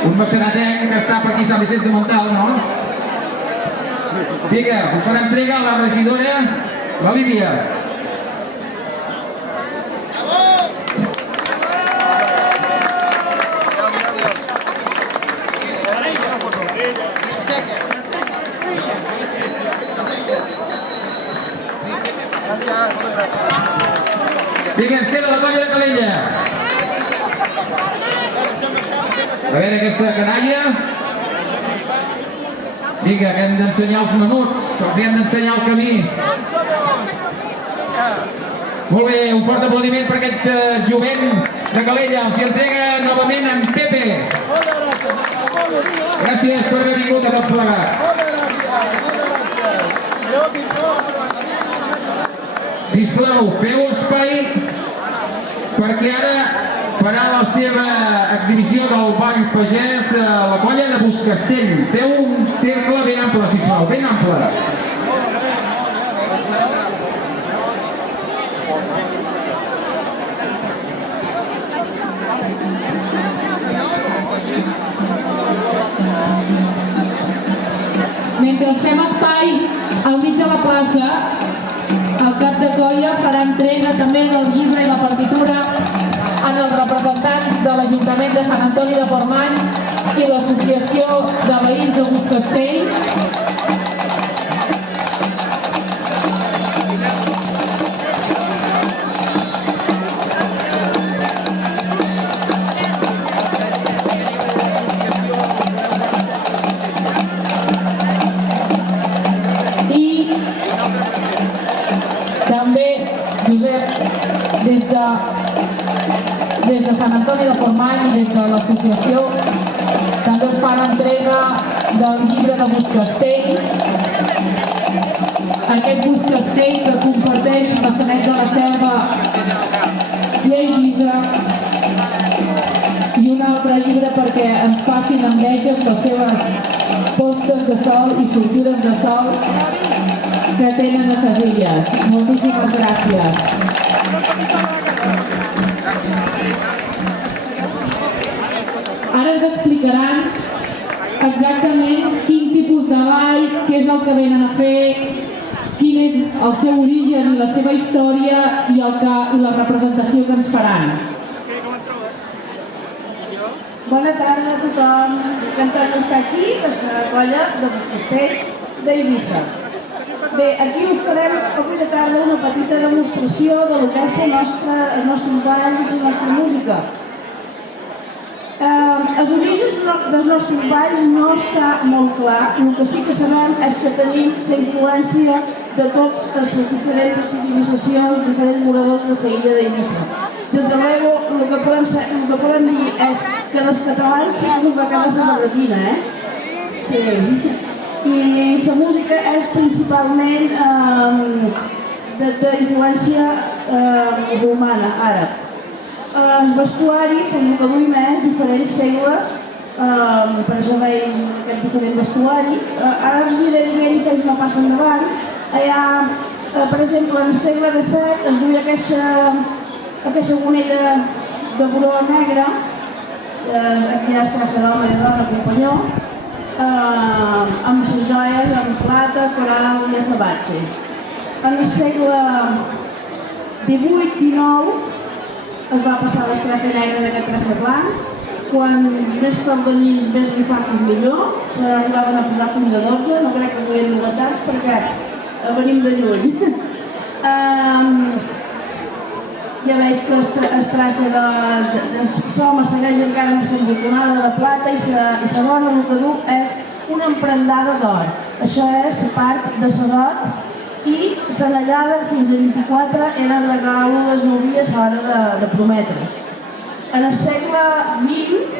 Un mecenatenc que està per aquí a Sant Vicenç de Montalt, no? Vinga, us farà entrega a la regidora, la Lídia. Vinga, ens queda la colla de Calella. A veure aquesta canalla. Vinga, que hem d'ensenyar els menuts, els hem d'ensenyar el camí. Molt bé, un fort aplaudiment per aquest jovent de Calella. Els hi entrega novament en Pepe. Gràcies per haver vingut a tots plegats. Sisplau, feu espai perquè ara farà la seva exhibició del Ball Pagès a la colla de Buscastell. Feu un cercle ben ample, sisplau, ben ample. Mentre fem espai al mig de la plaça, el cap de colla farà entrega també del llibre i la partitura en els representants de l'Ajuntament de Sant Antoni de Portmany i l'Associació de Veïns de Buscastell. Des de Sant Antoni de Portmany, des de l'associació, també es fa l'entrega del llibre de Buscastell. Aquest Buscastell que comparteix Maçanet de la Selva i Eivissa, i un altre llibre perquè ens facin enveja amb les seves postes de sol i sortides de sol que tenen a ses illes. Moltíssimes gràcies. Ara ens explicaran exactament quin tipus de ball, què és el que venen a fer, quin és el seu origen i la seva història i la representació que ens faran. Bona tarda a tothom. Encantat d'estar aquí, a la colla de Buscastell d'Eivissa. Bé, aquí us farem avui de tarda una petita demostració del que és els nostres balls i la nostra música. Els orígens dels nostres balls no està molt clar. El que sí que sabem és que tenim la influència de totes les diferents civilitzacions, diferents moradors de la illa d'Eivissa. Des de luego, el que podem dir és que els catalans sí que ens va quedar la barretina, Sí. I la música és principalment d'influència musulmana, àrab. El vestuari, el que duim és diferents segles, per això veiem aquest diferent vestuari. Ara us diré i fes una passa endavant. Allà, per exemple, en el segle XVII es duia aquesta gonella de color negre, aquí hi ha traje d'home i de dona companyó, amb les joies en plata, coral i esnavatge. En el segle XVIII-XIX es va passar l'estrafe negre d'aquest traje blanc. Quan més femenins, més rifacos millor, se n'arribaven a posar fins a 12, no crec que volien novetats perquè venim de lluny. Ja veig que el traje de l'home segueix encara amb la botonada de plata i la dona el que du és una emprendada d'or. Això és la part de la dot i l'anellada fins a 24 era el regal de les novies a l'hora de prometre's. En el segle XX